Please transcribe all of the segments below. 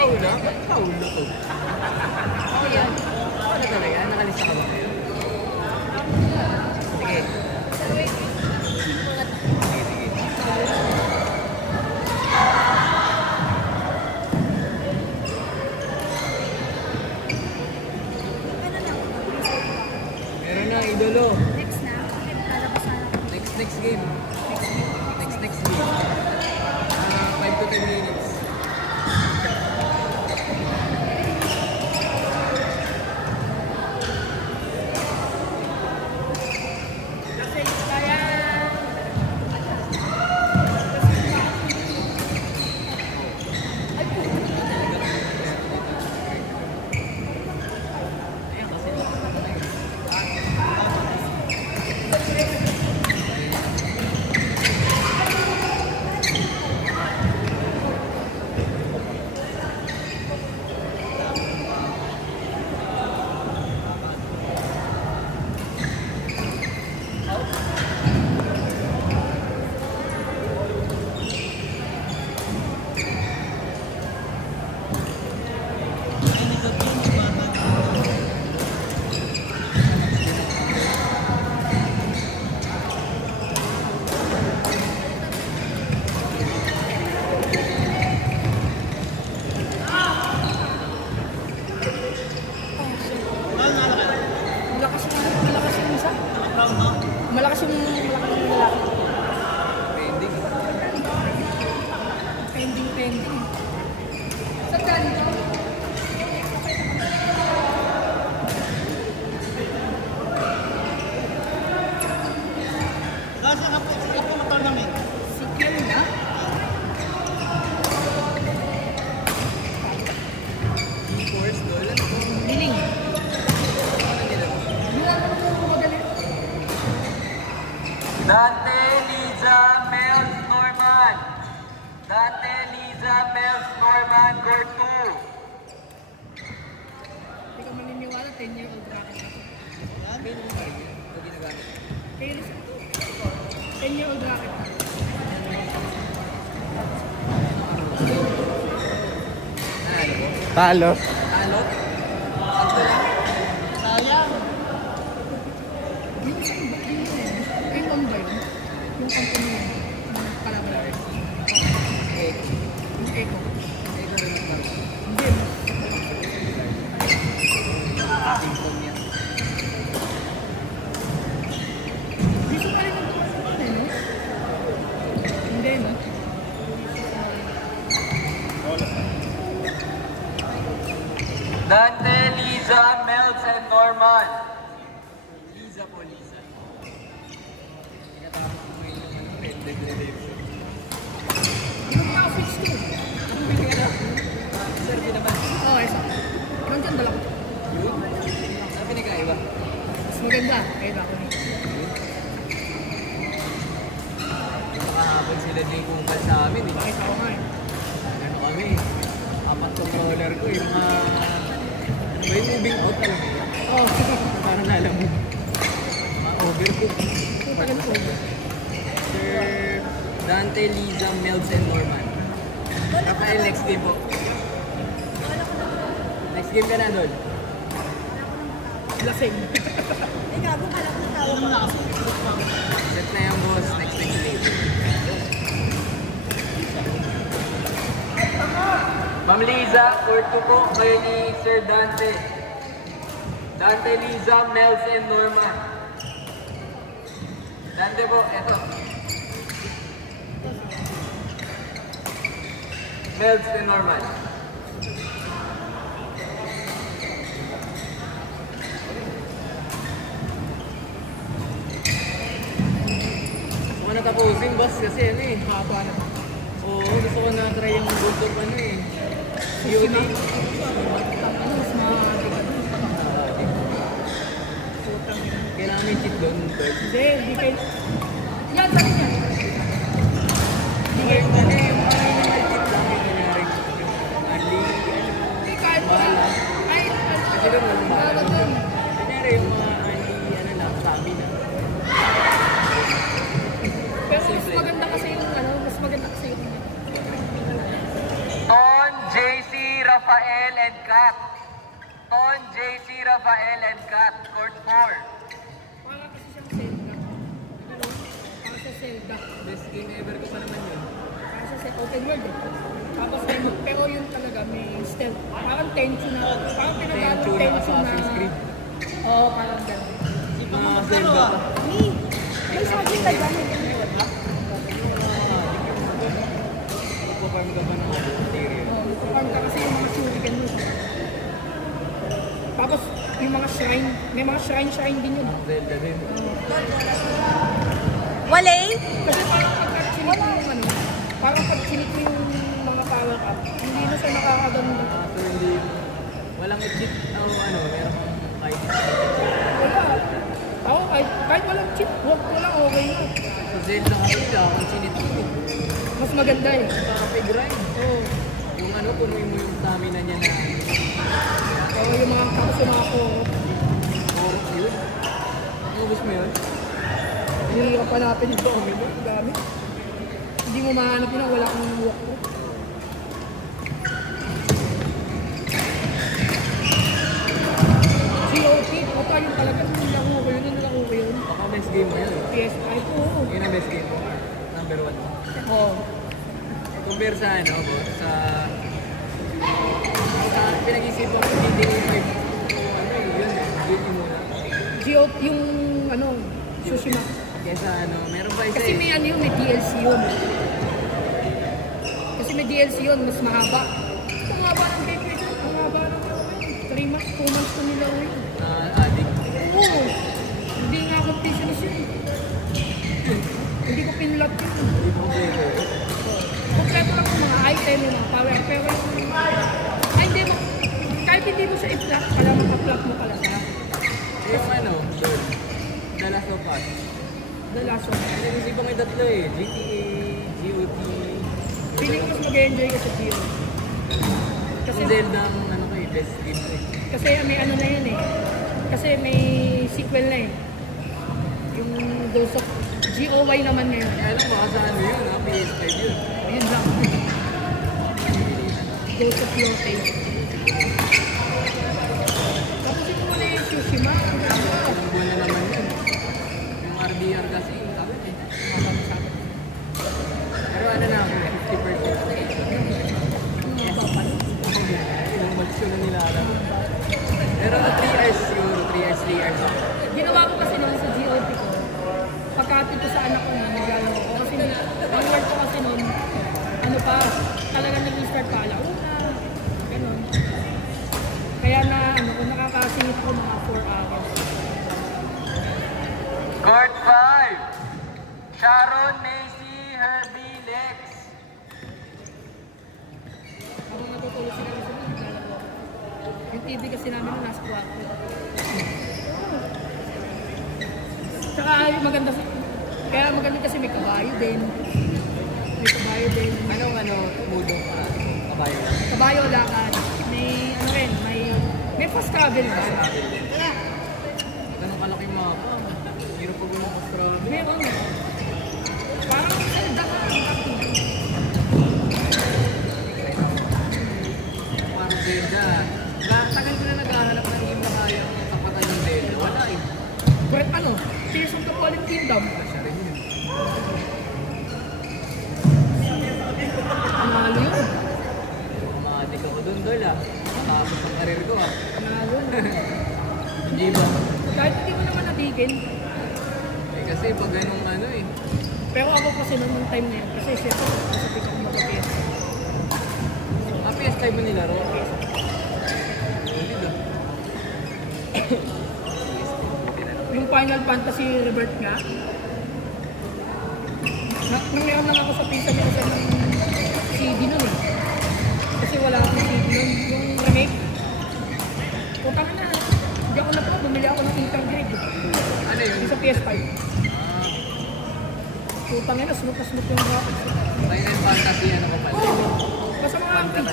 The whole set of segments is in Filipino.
Paula? Ba't Paula to? Ako yan. Paula talaga? Nakalista ka ba kayo? Sige. Meron na, idolo. Next na. Next game. Next game. 5 to 10 minutes. Malakas yung lalaki. Pending. Sa ganito? Saan po tournament? Si Kelda? Force goal. Biling. Dante, Liza, Mels, Norman. Dante, Liza, Mels, Norman, Gore 2. Hindi ka maniniwala, 10-year-old rocket ako. Kailan pa rin yun? Ito ginagamit. Kaya 10-year-old rocket ako. Nanalo ko? Talo. Talo? Sakto lang? Sayang. Yung isang ba yun? Ay, one ba yun? Yung company yun. Yung kalabalar. Okay. Yung Eco. Ito rin ang talo. Hindi. Ping-pong yan. Gusto pa rin ang tumasin, no? Hindi, no? Dante, Liza, Mels, and Norman. Liza po, Liza. Tinatama ko yung Red Dead Redemption. Ano mga fix ko? Anong pili ka na? Serve naman. Oo, isa. Nandiyan dala ko. Yun? Saan pinagkaiba? Mas maganda. Kaya ako niya. Nakahapon sila din kumpal sa amin eh. Bakit ako nga eh? Ano kami? 4 controller ko yung mga... Ano ba yung moving out alam mo? Oo. Parang alam mo. Mga overcook. Ito tagal ko. Sir Dante, Liza, Mels, and Norman. Rafael, next game po. Next game ka na doon. Lasing. Set na yung boss. Next game. Ma'am Liza, Gore 2 po. Kayo ni Sir Dante. Dante, Liza, Mels, and Norman. Dante po, eto. Mels and Norman. Gusto ko na tapusin, boss, kasi ano eh. Haba na. Oo, gusto ko na try yung Ghost of ano eh. COD. Ano, mas mabigat. Putang ina. Kailangan may cheat doon. Hindi kayo. Yan, sa rin yan. Hindi kayo ano eh, yung may cheat lang yung nangyari. Yung early, Hindi, kahit pa. Ay, kasi doon walang wala doon. Kunyari yung mga early, ano lang, sabi na. Pero mas maganda kasi yung ano, mas maganda kasi yung On, JC, Rafael and Kat. Ton, JC, Rafael and Kat. Court 4. Para kasi siyang Zelda. Ano? Para sa Zelda. Best game ever ko pa naman yun. Para sa open world eh. Tapos pero yun talaga may stealth. Parang tension na. Parang pinagano Tension na tension na. Assassin's Creed. Oo, parang gano'n. Mga Zelda pa. May sabi ka gano'n. Ipo-farm ka pa ng material. Parang ka kasi yung mga shuriken mo. Tapos yung mga shrine. May mga shrine din yun. Zelda din. Walay? Kasi parang pag-chinit mo yung ano. Parang pag-chinit mo yung mga power up. Hindi na siya nakakaganda. So hindi, walang cheat o ano, meron kang kahit Wala. Ako, kahit walang chip, walang okay na. sa Zelda kasi siya, kung chinit mo, Mas maganda eh. nakapag-grind. Oo. Yung ano, punuin mo yung stamina niya na Oo, yung mga tapos yung mga oras yun. Ubus mo yun? hindi ka panapin yung gamit. Hindi mo mahanap yun na wala kang walk ko. COT, o pa yung talaga nilako ko yun. Baka best game mo yun. PS5 oo. Yun ang best game mo. Number 1. Oo. Compare sa ano, boss, sa pinag-isipan ko GTA 5. Ano yun, yun muna. GOT yung ano, Tsushima. Kesa ano, meron pa isa Kasi may ano yun, may DLC yun. Kasi may DLC yun, mas mahaba. Ang haba ng gameplay yun, ang haba ng 3 months, 2 months ko nila yun. addict. Oo, hindi nga completionist yun. Hindi ko pinlock yun. Hindi mo pwede. Kompleto lang yung mga item, yung mga power, pero yung... Ay, hindi mo, kahit hindi mo siya i-plug, pala maka-plug mo pala siya. Yung ano, doon, The Last of Us. The last one. Pinag-isipan ko yung tatlo eh, GTA, GOT. Feeling ko mas mag-enjoy ka sa Geo. Kasi, Yung Zelda ang ano ko eh, best game ko eh. kasi may ano na yun eh. Kasi may sequel na eh. Yung Ghost of GOY naman ngayon. Kaya alam mo, sa ano yun ha, PS5 yun. Ayun lang. Ghost of Lotte. Tapos ito muna yung Tsushima. Ang ganda. Ang buwan na naman yun. Yung RDR kasi, sabi eh. Pero ano na ako, 50%. Ang haba pa. Ilang months ko na nila alam. Pero 3 hours siguro, 3 hours, 3 hours. Ginawa ko kasi noon sa GOT ko. Pagkatid ko sa anak ko na naglalaro ko. Kasi ang work ko kasi noon, ano pa, talagang nag-start pa alauna. Ganon. Kaya na, ano, kung nakakasingit ako mga 4 hours. Court 5. Sharon, Macy, Herbie, Lex. Ako natutulog sila kasi naglalaro. Yung TV kasi namin na nasa kwarto. Tsaka yung maganda, kaya maganda kasi may kabayo din. May kabayo din. Anong ano, mudo ka? Kabayo lang. Kabayo lakad. May ano rin, may fast travel ba? Ganun kalaki yung mapa. Hirap pag walang pastrami. Meron. Parang Zelda ka. Parang Zelda. Tagal ko na naghahanap ng game na kaya tapatan yung Zelda. Wala eh. But ano, Tears of the Fallen Kingdom. Siya rin yun. Panalo yun. Makadik ako dun, Dol ah. Matapos ang karir ko ah. Panalo yun. Hindi ba? Kahit hindi mo naman natigil. Eh kasi pag ganung ano eh. Pero ako kasi noong time na yun, kasi syempre, kasi pick up mag-PS. PS5 mo nilaro? Solid ah. Yung Final Fantasy Rebirth nga, nang meron lang ako sa pizza ko sa CD nun eh. Kasi wala akong CD nun. Yung remake, putang na, hindi ako na po, bumili ako ng intergrade. Ano yun? Yung sa PS5. Ah, Putang na, smooth na smooth yung graphics. Final Fantasy ano ko pala. Basta mga RPG.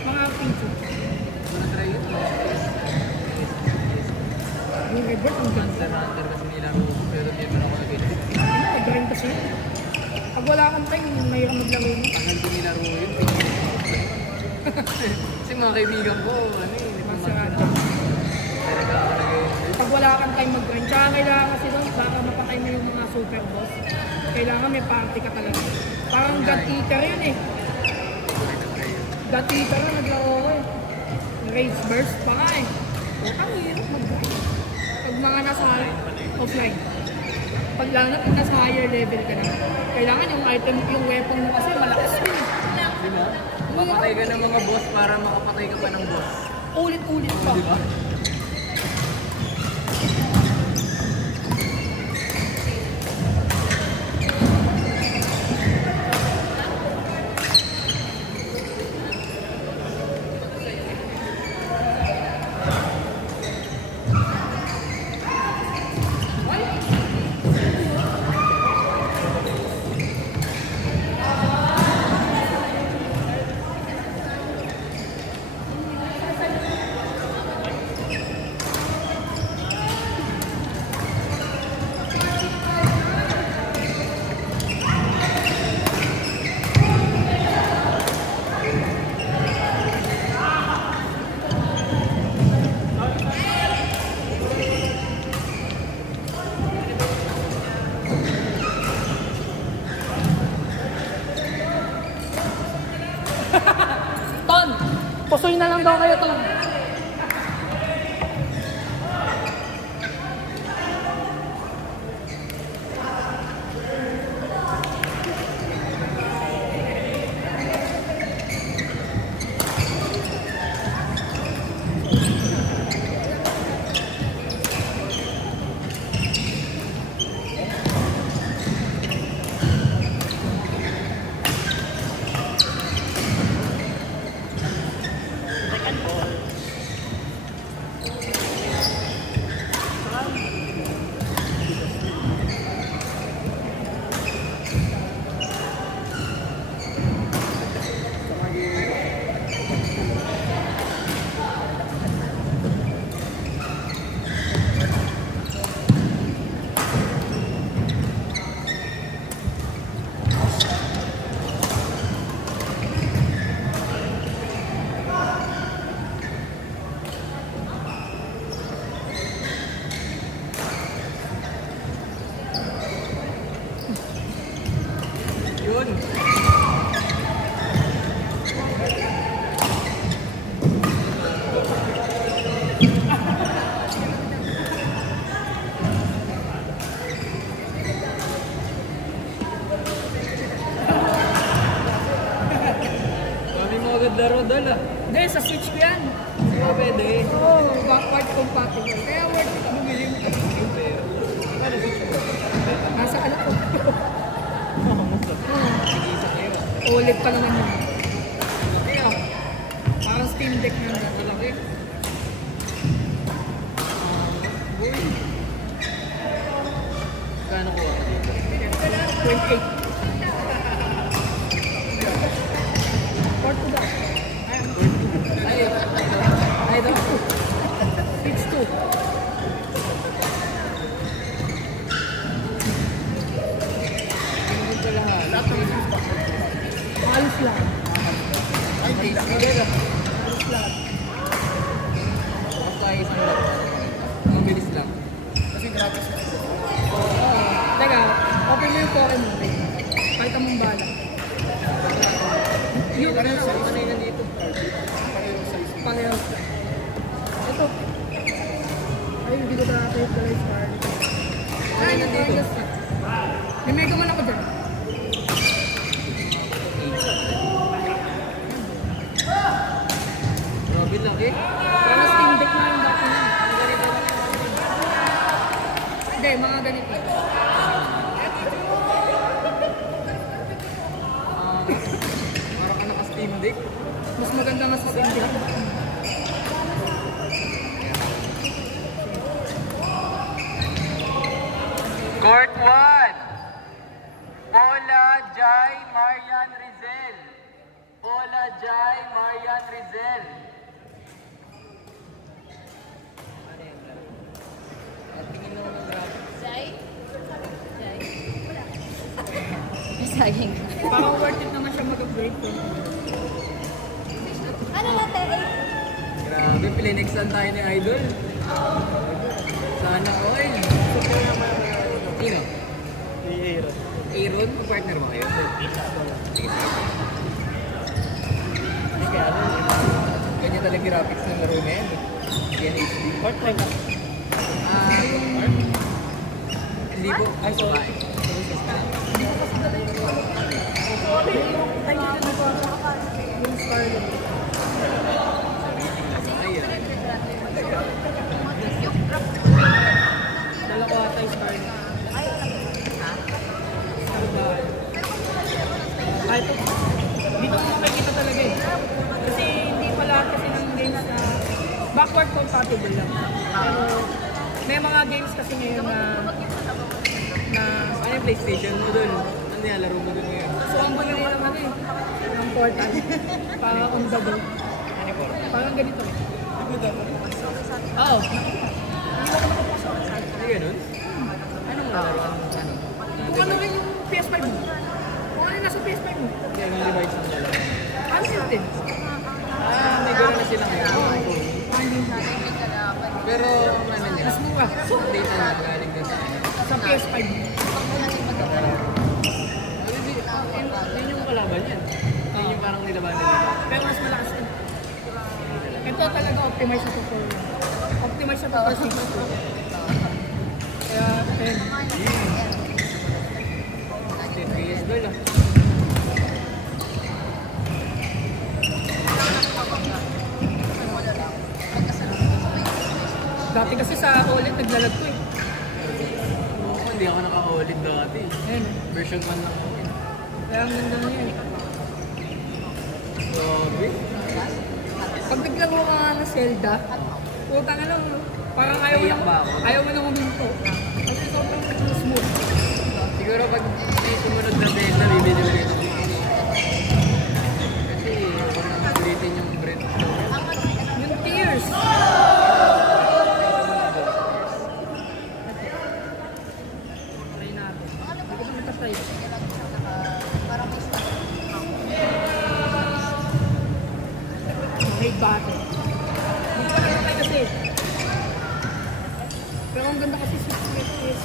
Mga RPG. Ano try yun? Yung Rebirth, ang ganda. Monster Hunter kasi nilaro ko pero di naman ako nag-edit. Nag-grind kasi yun. Pag wala kang time, mayroon maglaro mo. Tagal ko nilaro yun. Kasi mga mga kaibigan ko, ano eh, hindi pa Masarado. talaga ako Pag wala kang time mag-grind, tsaka kailangan kasi doon, baka mapatay mo yung mga super boss. Kailangan may party ka talaga. Parang God Eater yun eh. God Eater na naglaro ko eh. Rage burst pa nga eh. Ang hirap mag-grind. Pag mga nasa offline. Pag lalo na pag nasa higher level ka na. Kailangan yung item, yung weapon mo kasi malakas din eh. Di ba? Mapatay ka ng mga boss para makapatay ka pa ng boss. Ulit-ulit pa. Di ba? Ton! Pusoy na lang daw kayo, Ton. Yun. Kami mo agad laro doon ah. Hindi, sa Switch ko yan. Hindi ba pwede? Oo, backward compatible. Kaya worth it bumili mo. Nasa anak ko. Nag-isa kayo. Ulit pa naman yun. Kaya, parang Steam Deck na yan. Malaki. Kano ko ako dito? 28. Port to that. Ay, ito. It's 2. Tingin ko lahat. Halos lang. Ay, di. Maganda. Halos lang. Bukas tayo isang laro. Ang bilis lang. Kasi gratis. Teka, open mo yung Pokemon. Kahit mong bala. Yung Ano na dito? Parehas lang. Ito. Ay, hindi ko na yung pala yung Scarlet. Ay, nandito. May mega man ako dyan. Grabe laki. Parang Steam Deck na yung dati na. Hindi, mga ganito. Parang ka naka-Steam Deck. Mas maganda nga sa Steam Deck. Court 1. Paula Jai Marian Rizel. Paula Jai Marian Rizel. Tingin naman ng graphics. Parang worth it naman siya mag-upgrade ko. Ano latte? Grabe, pinexan tayo ni Idol. Sana all. Sino? Aaron, partner mo kayo? Sige. Ganyan talaga graphics ng laro na yan. Yan HD. Part-time ka. Hindi po. Ay, sorry. Yung Scarlet. Ayun. Dalawa ata yung Scarlet. Scarlet. Kahit dito mo makikita talaga eh. Kasi hindi pa lahat kasi ng games na backward compatible lang. Pero may mga games kasi ngayon na Ano yung PlayStation mo dun? Ano yung laro mo dun ngayon? so ang bagay ng ano eh, ng portal. Parang on the go. Ano po? Parang ganito. Oo. Ano ganun? Anong laro? Kung ano rin yung PS5 mo. Kung ano yung nasa PS5 mo. Kaya yung device mo laro. Ano yun din? May gano'n na sila ngayon. Pero ano niya? Mas mura. Data na galing doon sa Sa PS5 mo. Yun yung kalaban yan. Yun yung parang nilabanan nila. Pero mas malakas din. Ito talaga optimize sa for optimize sa for 6. Kaya, ayun. PS doll ah. Dati kasi sa OLED naglalag ko eh. Oo, hindi ako naka-OLED dati. Ayun. Version 1 lang ako. Kaya ang ganda na yan. Grabe. Pag naglaro ka nga ng Zelda, putang ano, parang Naiyak ba ako? ayaw mo nang huminto. Kasi sobrang smooth. Siguro pag may sumunod na Zelda, bibili ulit ako. Kasi ulitin yung breath. Yung tears. Try natin. Hindi ko naman tatry. May battle. Hindi ko naman tayo kasi. Pero ang ganda kasi 6 FPS.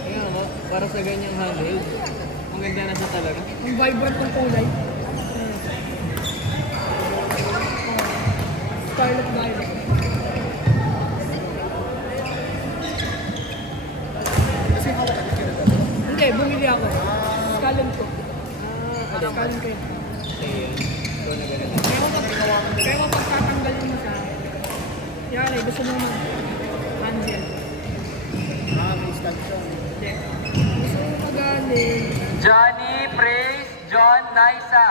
Kaya ako, para sa ganyang handheld, ang ganda na siya talaga. Ang vibrant ng kulay. Scarlet Violet. Hindi, bumili ako. Scarlet ko. Scarlet ko yun. Ayun. Ikaw na ganun. Pero pag tatanggal mo siya, yari, gusto mo naman handle. May stand siya. Hindi. Gusto mo magaling. Johnny Praise John Naisa.